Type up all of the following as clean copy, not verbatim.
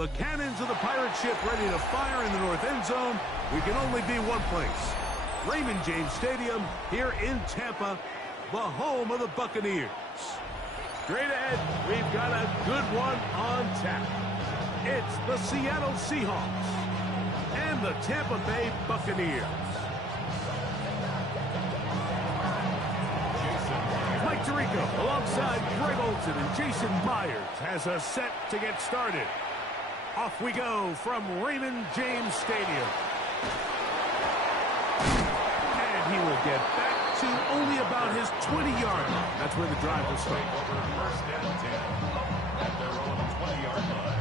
The cannons of the pirate ship ready to fire in the north end zone. We can only be one place. Raymond James Stadium here in Tampa, the home of the Buccaneers. Straight ahead, we've got a good one on tap. It's the Seattle Seahawks and the Tampa Bay Buccaneers. Mike Tirico alongside Greg Olsen and Jason Myers has us set to get started. Off we go from Raymond James Stadium. And he will get back to only about his 20-yard line. That's where the drive will start. First and 10 at their own 20-yard line.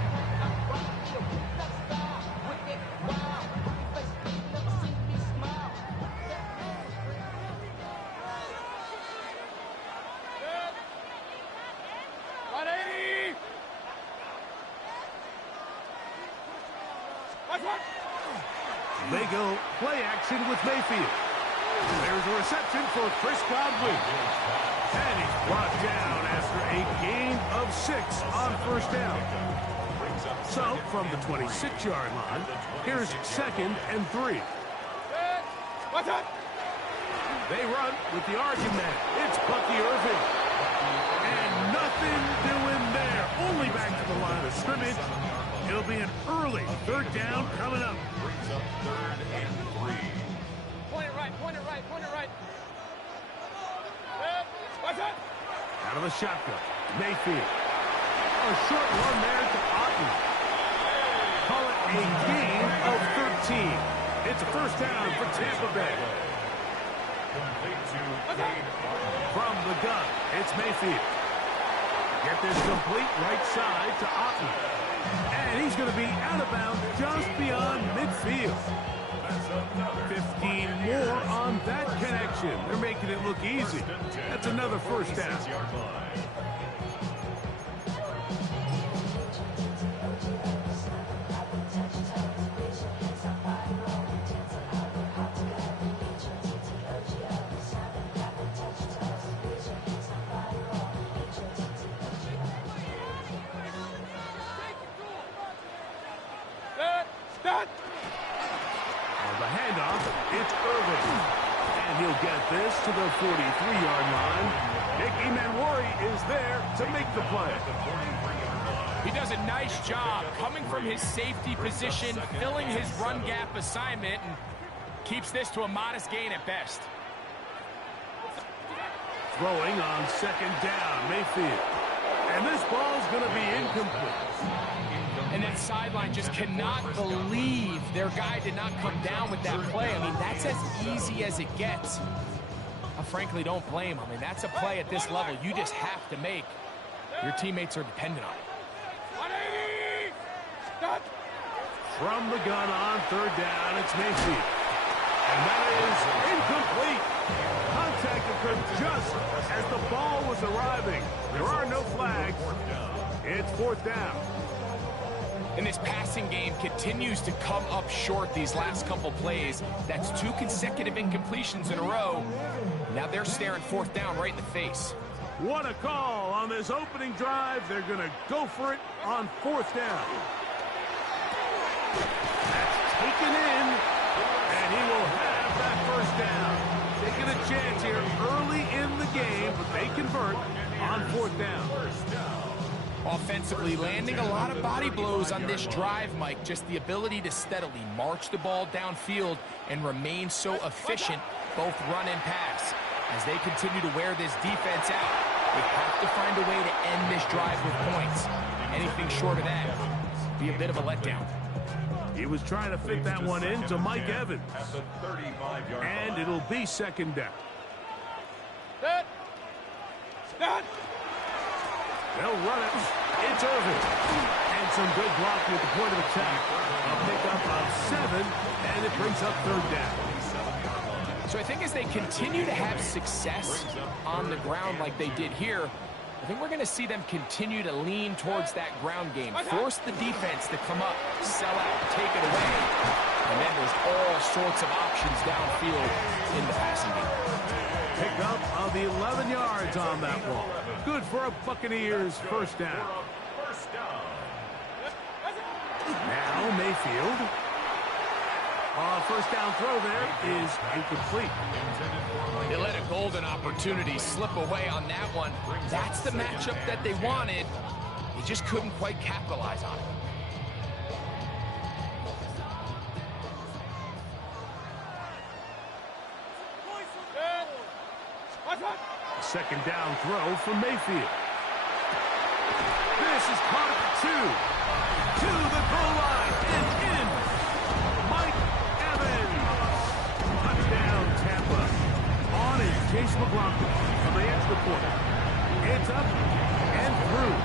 They go play action with Mayfield. There's a reception for Chris Godwin. And he's brought down after a gain of 6 on first down. So, from the 26-yard line, here's 2nd and 3. They run with the argument. It's Bucky Irving. And nothing doing there. Only back to the line of scrimmage. It'll be an early 3rd down coming up. Brings up 3rd and 3. Point it right, point it right, point it right. Out of the shotgun, Mayfield. A short run there to Otten. Call it a gain of 13. It's a 1st down for Tampa Bay. From the gun, it's Mayfield. Get this complete right side to Otten. And he's going to be out of bounds just beyond midfield. 15 more on that connection. They're making it look easy. That's another 1st down. It's Irving. And he'll get this to the 43-yard line. Nicky Manwari is there to make the play. He does a nice job coming from his safety position, filling his run gap assignment, and keeps this to a modest gain at best. Throwing on 2nd down, Mayfield. And this ball's going to be incomplete. And that sideline just cannot believe their guy did not come down with that play. I mean, that's as easy as it gets. I frankly don't blame him. I mean, that's a play at this level you just have to make. Your teammates are dependent on it. From the gun on 3rd down, it's Mayfield. And that is incomplete. Contact occurred just as the ball was arriving. There are no flags. It's 4th down. And this passing game continues to come up short these last couple plays. That's 2 consecutive incompletions in a row. Now they're staring 4th down right in the face. What a call on this opening drive. They're going to go for it on 4th down. That's taken in, and he will have that 1st down. Taking a chance here early in the game, but they convert on 4th down. Offensively, landing a lot of body blows on this drive, Mike. Just the ability to steadily march the ball downfield and remain so efficient, both run and pass. As they continue to wear this defense out, they have to find a way to end this drive with points. Anything short of that would be a bit of a letdown. He was trying to fit that one in to Mike Evans. And it'll be 2nd down. They'll run it. It's Irving. And some good blocking at the point of attack. A pickup of 7, and it brings up 3rd down. So I think as they continue to have success on the ground like they did here, I think we're going to see them continue to lean towards that ground game. Force the defense to come up, sell out, take it away. And then there's all sorts of options downfield in the passing game. Pickup of 11 yards on that ball. Good for a Buccaneers 1st down. Now Mayfield. First down throw there is incomplete. They let a golden opportunity slip away on that one. That's the matchup that they wanted. They just couldn't quite capitalize on it. Second down throw from Mayfield. This is caught at the 2. To the goal line and in. Mike Evans. Touchdown, Tampa. On is Chase McLaughlin from the extra point. It's up and through.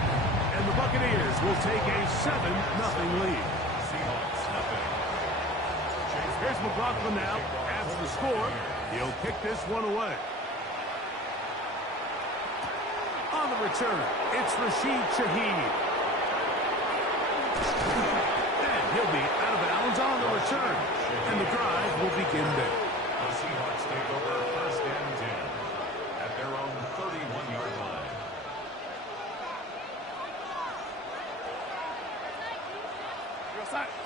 And the Buccaneers will take a 7-0 lead. Here's McLaughlin now. After the score, he'll kick this one away. On the return, it's Rashid Shaheed. And he'll be out of bounds on the return. And the drive will begin there. The Seahawks take over first and 10 at their own 31-yard line.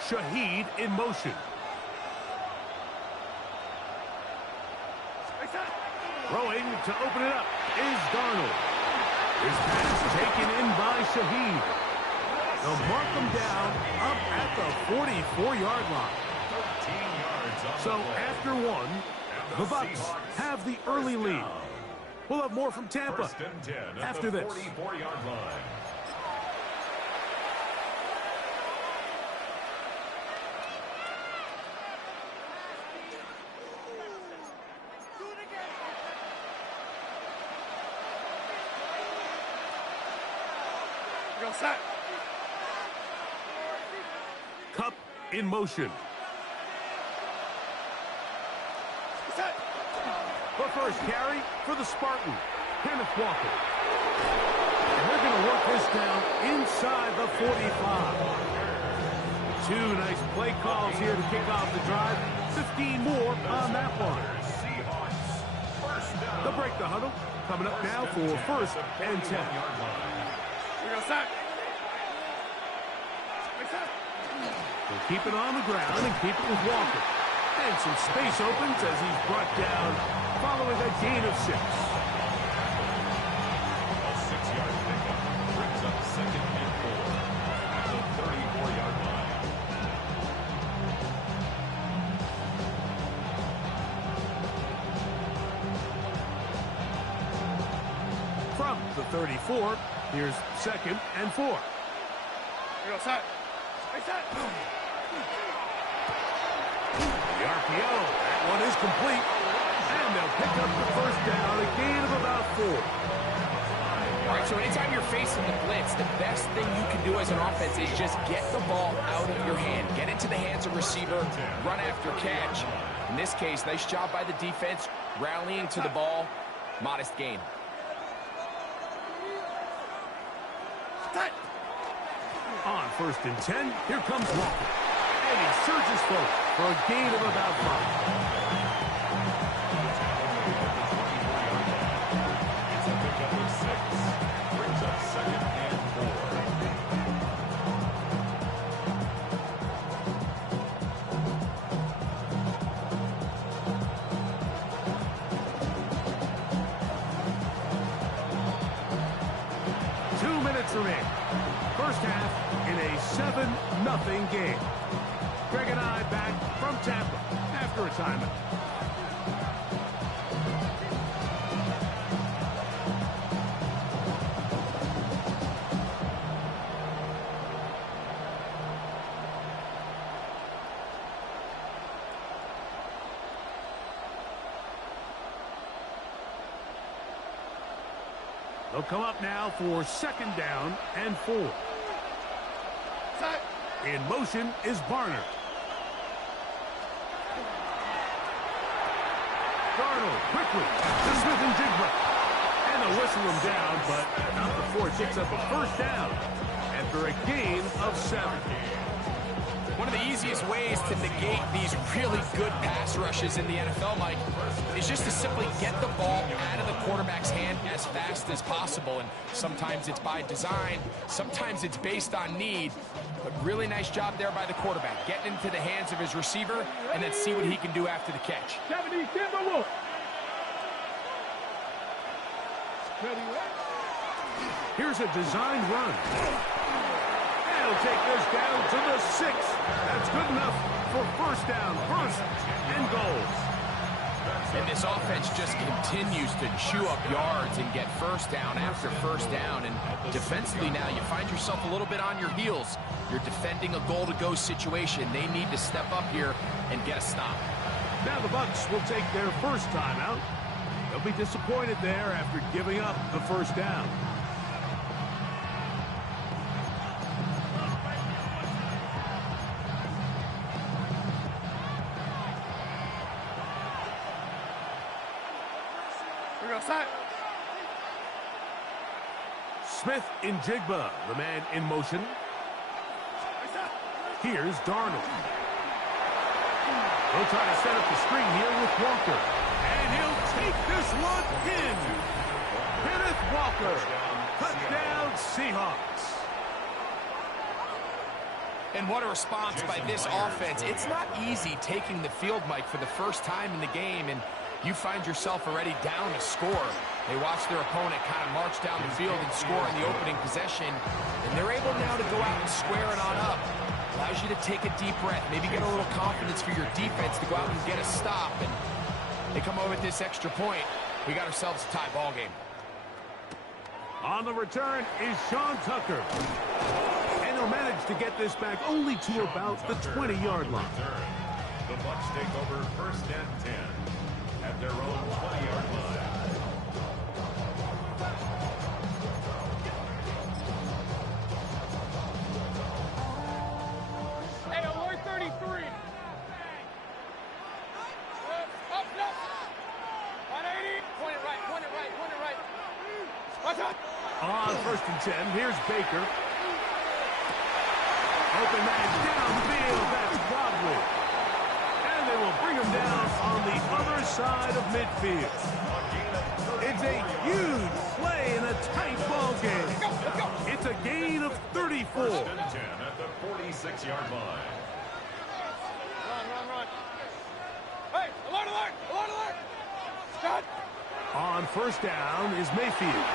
Shaheed in motion. Throwing to open it up is Darnold. His pass taken in by Shaheed. They'll mark him down up at the 44-yard line. 13 yards on So the play. after one, the Bucs have the early lead. We'll have more from Tampa First and 10 at after the this. 44-yard line. Cup in motion. The first carry for the Spartan, Kenneth Walker. And they're going to work this down inside the 45. Two nice play calls here to kick off the drive. 15 more on that one. They'll break the huddle. Coming up now for first and 10. We'll keep it on the ground and keep it with Walker. And some space opens as he's brought down following a gain of 6. A 6-yard pickup brings up second and 4 at the 34-yard line. From the 34, here's second and 4. The RPO, that one is complete. And they'll pick up the first down, a gain of about 4. All right, so anytime you're facing the blitz, the best thing you can do as an offense is just get the ball out of your hand. Get into the hands of receiver, run after catch. In this case, nice job by the defense, rallying to the ball. Modest gain. On first and 10, here comes Walker. And he surges forward for a gain of about 5. It's a pickup of 6. Brings up second and 4. 2 minutes remain. First half in a 7-0 game. Greg and I back from Tampa after a timeout. They'll come up now for second down and 4. In motion is Barner. Darnold quickly to Smith and Jigba. And they'll whistle him down, but not before it takes up a first down after a gain of 7. One of the easiest ways to negate these really good pass rushes in the NFL, Mike, is just to simply get the ball out of the quarterback's hand as fast as possible. And sometimes it's by design, sometimes it's based on need. But really nice job there by the quarterback, getting into the hands of his receiver and then see what he can do after the catch. Here's a designed run. He'll take this down to the 6. That's good enough for first down, first and goals. And this offense just continues to chew up yards and get first down after first down. And defensively now, you find yourself a little bit on your heels. You're defending a goal-to-go situation. They need to step up here and get a stop. Now the Bucs will take their first timeout. They'll be disappointed there after giving up the first down. Smith in Jigba, the man in motion. Here's Darnold. They'll try to set up the screen here with Walker. And he'll take this one in. Kenneth Walker. Touchdown, Seahawks. And what a response by this offense. It's not easy taking the field, Mike, for the first time in the game, and you find yourself already down to score. They watch their opponent kind of march down the field and score in the opening possession, and they're able now to go out and square it on up. Allows you to take a deep breath, maybe get a little confidence for your defense to go out and get a stop, and they come over with this extra point. We got ourselves a tie ball game. On the return is Sean Tucker. And he'll manage to get this back only to about the 20-yard line. The Bucs take over first and 10 at their own 20-yard line. Hey, alert 33. Up. 180. Point it right. Watch out. On first and 10, here's Baker. Open man down the field. That's Godwin. And they will bring him down on the other side of midfield. It's a huge play in a tight ball game. Let's go. It's a gain of 34. First and 10 at the 46-yard line. Run. Hey, alert. Scott. On first down is Mayfield.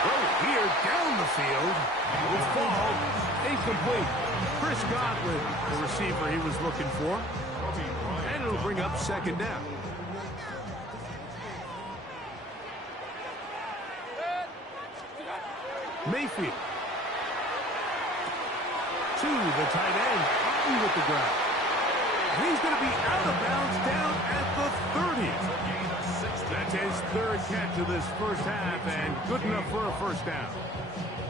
Throw here down the field. Will fall. Incomplete. Chris Godwin, the receiver he was looking for. And it'll bring up second down. Mayfield. To the tight end. Cotton with the ground. He's going to be out of bounds down at the 30th. That's his third catch of this first half, and good enough for a first down.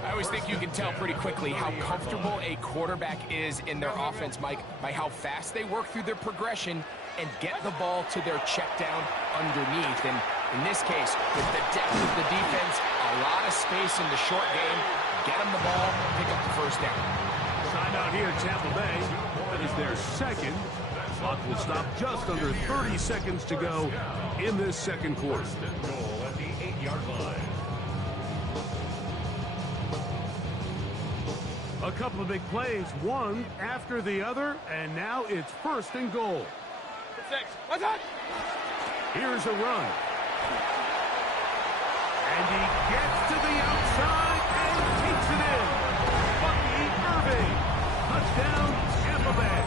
I always think you can tell pretty quickly how comfortable a quarterback is in their offense, Mike, by how fast they work through their progression and get the ball to their check down underneath. And in this case, with the depth of the defense, a lot of space in the short game, get them the ball, pick up the first down. Timeout here, Tampa Bay. That is their second. Clock will stop just under 30 seconds to go in this second quarter. Goal at the 8-yard line. A couple of big plays, one after the other, and now it's first and goal. 6. What's that? Here's a run. And he gets to the outside and takes it in. Bucky Irving. Touchdown, Tampa Bay.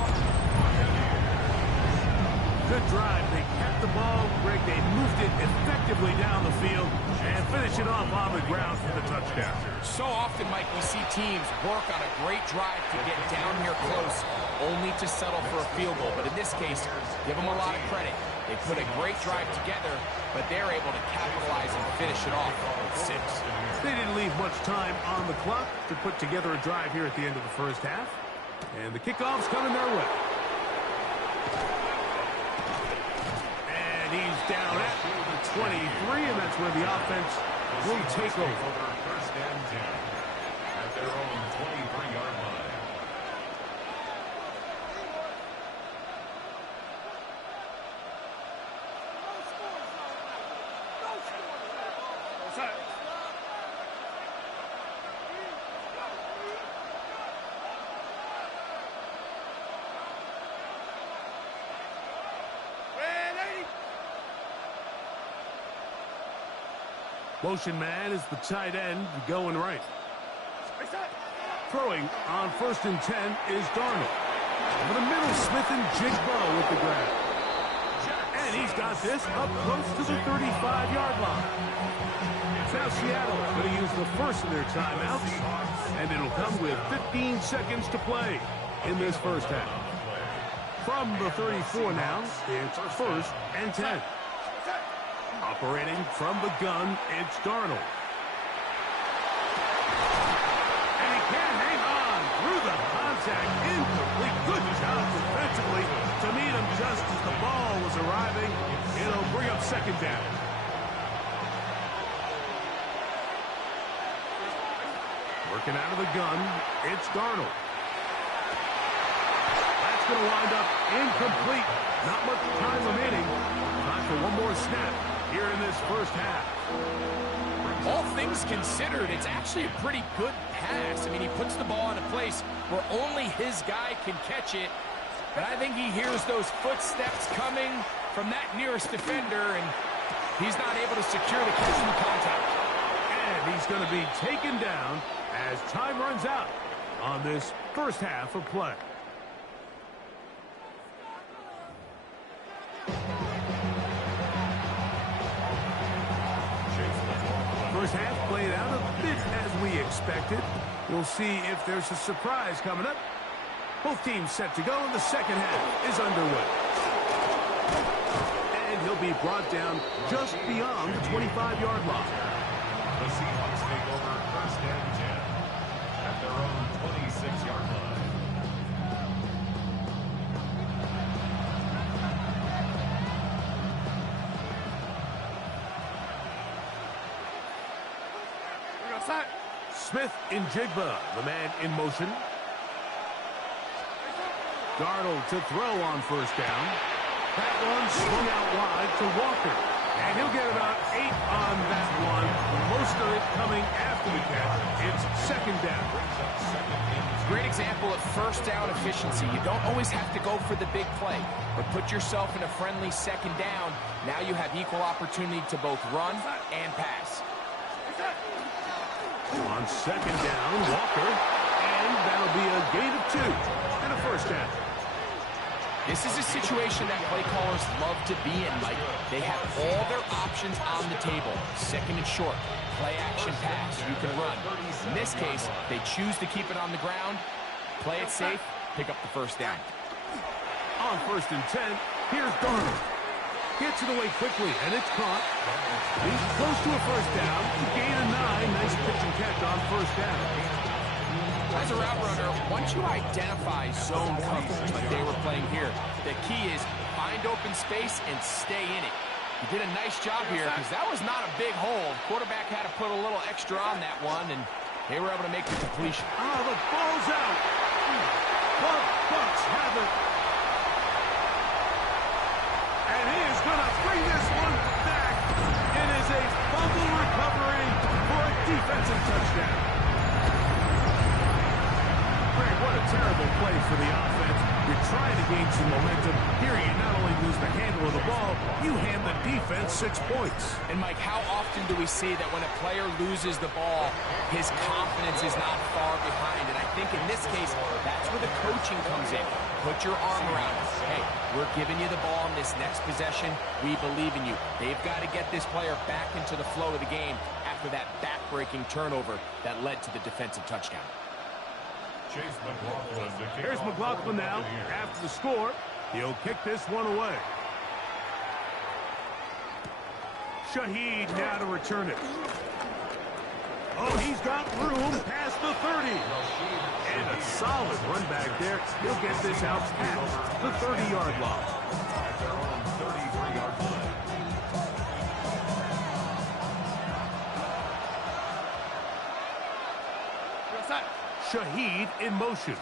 Good drive. They kept the ball. Greg, they moved it effectively down the field and finish it off on the ground for the touchdown. So often, Mike, we see teams work on a great drive to get down here close, only to settle for a field goal. But in this case, give them a lot of credit. They put a great drive together, but they're able to capitalize and finish it off with 6. They didn't leave much time on the clock to put together a drive here at the end of the first half. And the kickoff's coming their way. And he's down at the 23, and that's where the offense will take over. First and 10 at their own 23-yard line. Motion man is the tight end going right. Throwing on 1st and 10 is Darnold. Over the middle, Smith and Jigbo with the grab. And he's got this up close to the 35-yard line. Now Seattle going to use the first of their timeouts, and it'll come with 15 seconds to play in this first half. From the 34 now, it's 1st and 10. Operating from the gun, it's Darnold. And he can't hang on through the contact. Incomplete. Good job defensively to meet him just as the ball was arriving. It'll bring up 2nd down. Working out of the gun, it's Darnold. That's going to wind up incomplete. Not much time remaining. Time for one more snap here in this first half. All things considered, it's actually a pretty good pass. I mean, he puts the ball in a place where only his guy can catch it. But I think he hears those footsteps coming from that nearest defender, and he's not able to secure the catch through contact. And he's going to be taken down as time runs out on this first half of play. First half played out a bit as we expected. We'll see if there's a surprise coming up. Both teams set to go, and the second half is underway. And he'll be brought down just beyond the 25-yard line. The Seahawks take over 1st and 10 at their own 26-yard line. Smith in Jigba, the man in motion. Darnold to throw on 1st down. That one swung out wide to Walker. And he'll get about 8 on that one. Most of it coming after the catch. It's 2nd down. Great example of 1st down efficiency. You don't always have to go for the big play, but put yourself in a friendly 2nd down. Now you have equal opportunity to both run and pass. On 2nd down, Walker. And that'll be a gain of 2 and a 1st down. This is a situation that play callers love to be in, Mike. They have all their options on the table. 2nd and short, play action pass, you can run. In this case, they choose to keep it on the ground, play it safe, pick up the 1st down. On 1st and 10, here's Darnold. Gets it away quickly, and it's caught. He's close to a 1st down. Gain of 9. Nice pitch and catch on 1st down. As a route runner, once you identify zone coverage like they were playing here, the key is find open space and stay in it. You did a nice job here because that was not a big hole. Quarterback had to put a little extra on that one, and they were able to make the completion. Ah, the ball's out. The Bucs have it. And he is going to bring this one back. It is a fumble recovery for a defensive touchdown. Greg, what a terrible play for the offense. You're trying to gain some momentum. Here you not only lose the handle of the ball, you hand the defense 6 points. And Mike, how often do we see that when a player loses the ball, his confidence is not far behind? And I think in this case, that's where the coaching comes in. Put your arm around it. Hey, we're giving you the ball in this next possession. We believe in you. They've got to get this player back into the flow of the game after that back-breaking turnover that led to the defensive touchdown. Here's McLaughlin now. After the score, he'll kick this one away. Shaheed now to return it. Oh, he's got room past the 30. And a solid run back there. He'll get this out past the 30-yard line. Shaheed in motion.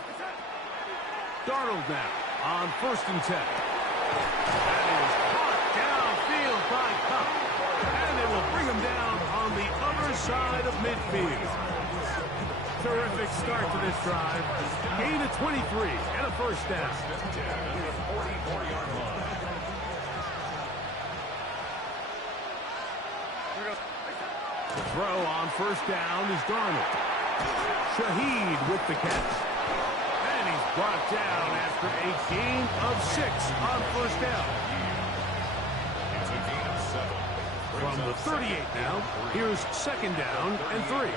Darnold now on 1st and 10. That is caught downfield by Cup. And they will bring him down on the other side of midfield. Terrific start to this drive. Gain of 23 and a 1st down. The throw on first down is Darnold. Shaheed with the catch. And he's brought down after a gain of 6 on first down. It's a gain of 7. From the 38 now, here's second down and 3.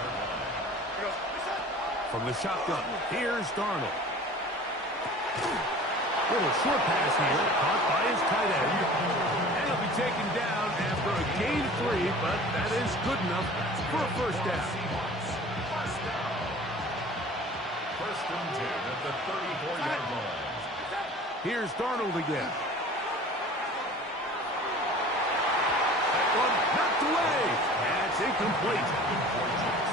From the shotgun, here's Darnold. Little short pass here, caught by his tight end. And he'll be taken down after a gain of 3, but that is good enough for a first down. First and 10 at the 34-yard line. Here's Darnold again. That one knocked away. That's incomplete.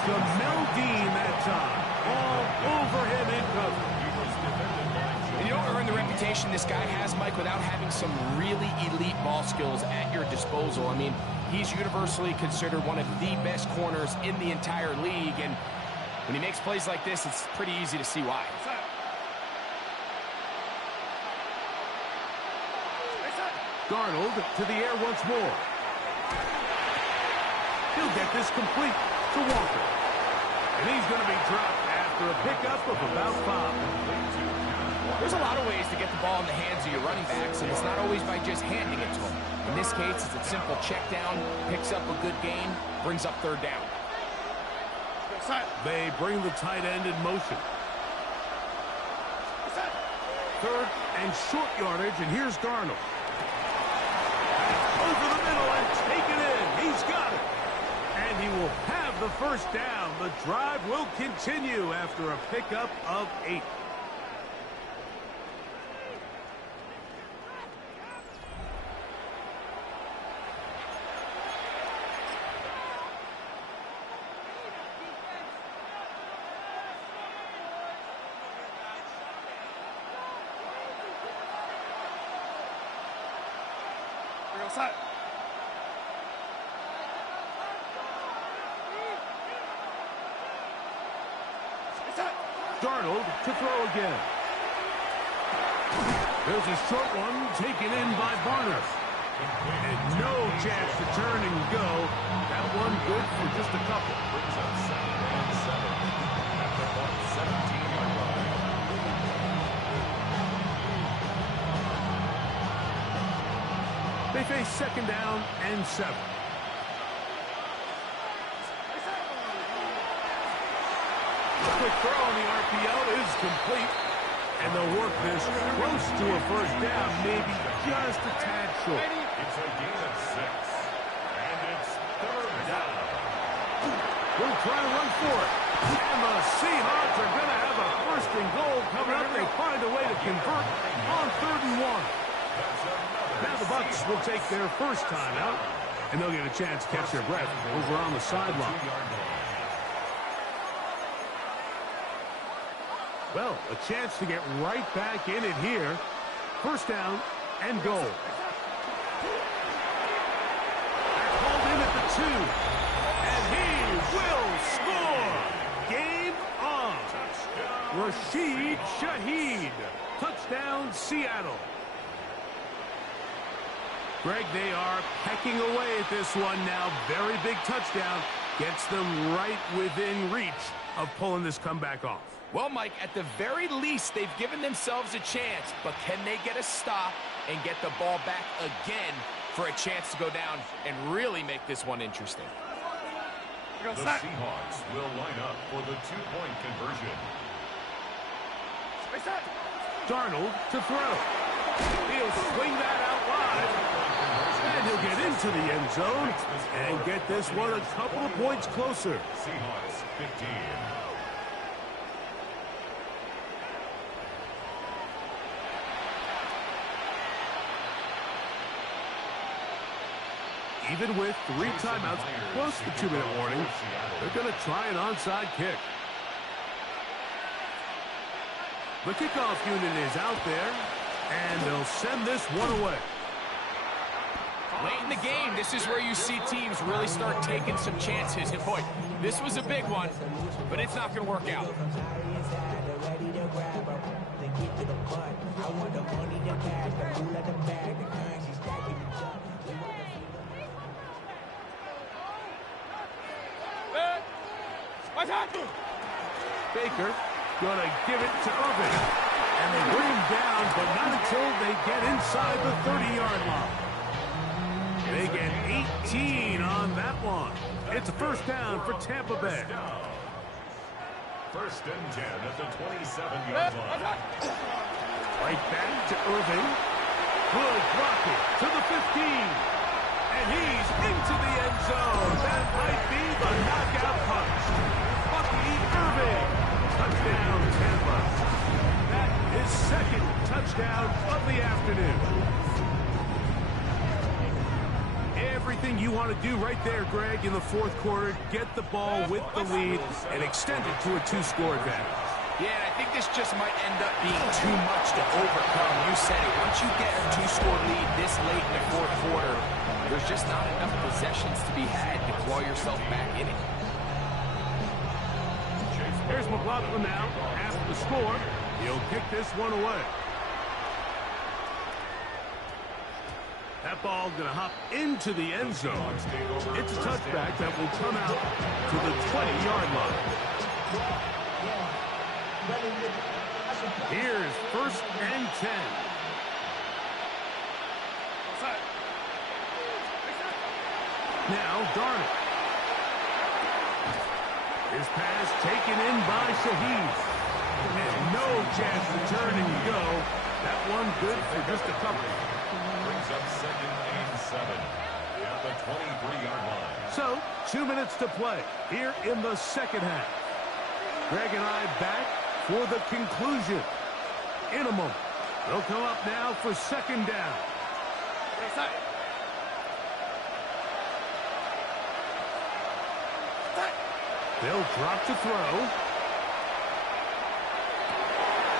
Jamel Dean that time. All over him in cover. And you don't earn the reputation this guy has, Mike, without having some really elite ball skills at your disposal. I mean, he's universally considered one of the best corners in the entire league, and when he makes plays like this, it's pretty easy to see why. Darnold to the air once more. He'll get this complete to Walker. And he's going to be dropped after a pickup of about 5. There's a lot of ways to get the ball in the hands of your running backs, and it's not always by just handing it to them. In this case, it's a simple check down, picks up a good gain, brings up third down. They bring the tight end in motion. Third and short yardage, and here's Darnold. Over the middle and take it in. He's got it. And he will have the first down. The drive will continue after a pickup of 8. Darnold to throw again. There's a short one taken in by Barner. And no chance to turn and go. That one good for just a couple. Brings up 2nd and 7 at the 17-yard line. They face second down and 7. Quick throw on the RPO is complete. And they'll work this close to a first down, maybe just a tad short. It's a gain of 6. And it's third down. We'll try to run for it. And the Seahawks are going to have a first and goal coming up. They find a way to convert on 3rd and 1. Now the Bucs will take their first time out, and they'll get a chance to catch their breath over on the sideline. Well, a chance to get right back in it here. First down and goal. They're called in at the 2. And he will score. Game on. Rashid Shaheed. Touchdown, Seattle. Greg, they are pecking away at this one now. Very big touchdown. Gets them right within reach of pulling this comeback off. Well, Mike, at the very least, they've given themselves a chance, but can they get a stop and get the ball back again for a chance to go down and really make this one interesting? The Seahawks will line up for the 2-point conversion. Darnold to throw. He'll swing that out wide. And he'll get into the end zone and get this one a couple of points closer. Seahawks 15. Even with 3 timeouts, plus the 2-minute warning, they're going to try an onside kick. The kickoff unit is out there, and they'll send this one away. Late in the game, this is where you see teams really start taking some chances. And boy, this was a big one, but it's not going to work out. Baker. Gonna give it to Irving. And they bring him down, but not until they get inside the 30-yard line. They get 18 on that one. It's a first down for Tampa Bay. First and 10 at the 27-yard line. Right back to Irving. Good blocking to the 15. And he's into the end zone. That might be the knockout punch. Bucky Irving. Touchdown, Tampa. That is second touchdown of the afternoon. Everything you want to do right there, Greg, in the fourth quarter. Get the ball with the lead and extend it to a two-score advantage. Yeah, and I think this just might end up being too much to overcome. You said it. Once you get a two-score lead this late in the fourth quarter, there's just not enough possessions to be had to claw yourself back in it. Here's McLaughlin now. After the score, he'll kick this one away. That ball going to hop into the end zone. It's a touchback that will come out to the 20-yard line. Here's first and 10. Now Darnold. His pass taken in by Shaheed. And no chance to turn and go. That one good for just a couple. Brings up second and 7 at the 23-yard line. So, 2 minutes to play here in the second half. Greg and I back for the conclusion. In a moment, they'll come up now for second down. They'll drop to throw.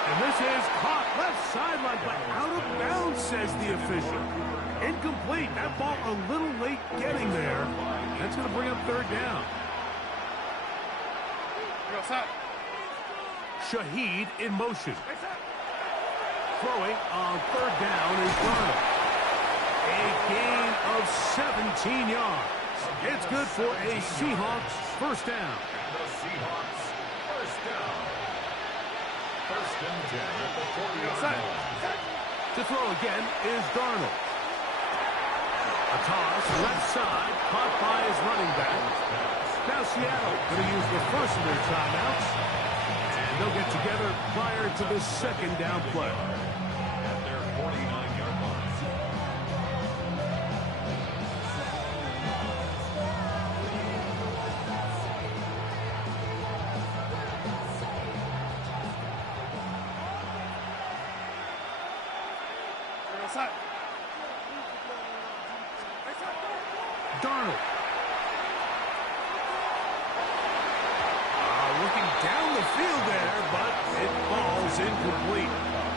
And this is caught left sideline, but out of bounds, says the official. Incomplete. That ball a little late getting there. That's going to bring up third down. Shaheed in motion. Throwing on third down is Darnold. A gain of 17 yards. It's good for a Seahawks first down. The Seahawks first down. First and 10 at the 40-yard line. To throw again is Darnold. A toss left side, caught by his running back. Now Seattle going to use the first of their timeouts. And they'll get together prior to the second down play. At their 49-yard line. Darnold. Looking down the field there, but it falls incomplete.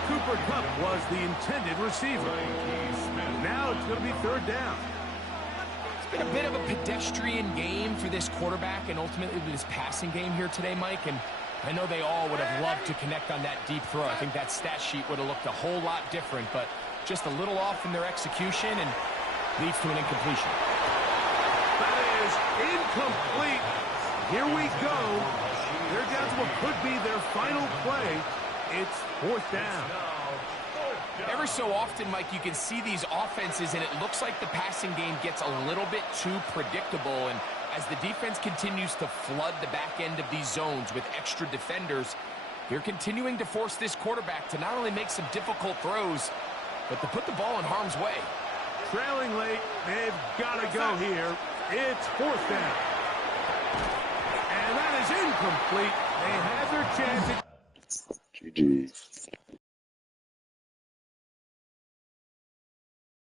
Cooper Kupp was the intended receiver. Now it's going to be third down. It's been a bit of a pedestrian game for this quarterback and ultimately this passing game here today, Mike. And I know they all would have loved to connect on that deep throw. I think that stat sheet would have looked a whole lot different, but just a little off in their execution and leads to an incompletion. That is incomplete. Here we go. They're down to what could be their final play. It's fourth down. Every so often, Mike, you can see these offenses, and it looks like the passing game gets a little bit too predictable. And as the defense continues to flood the back end of these zones with extra defenders, they're continuing to force this quarterback to not only make some difficult throws, but to put the ball in harm's way. Trailing late, they've got to go here. It's fourth down. And that is incomplete. They had their chance. GG.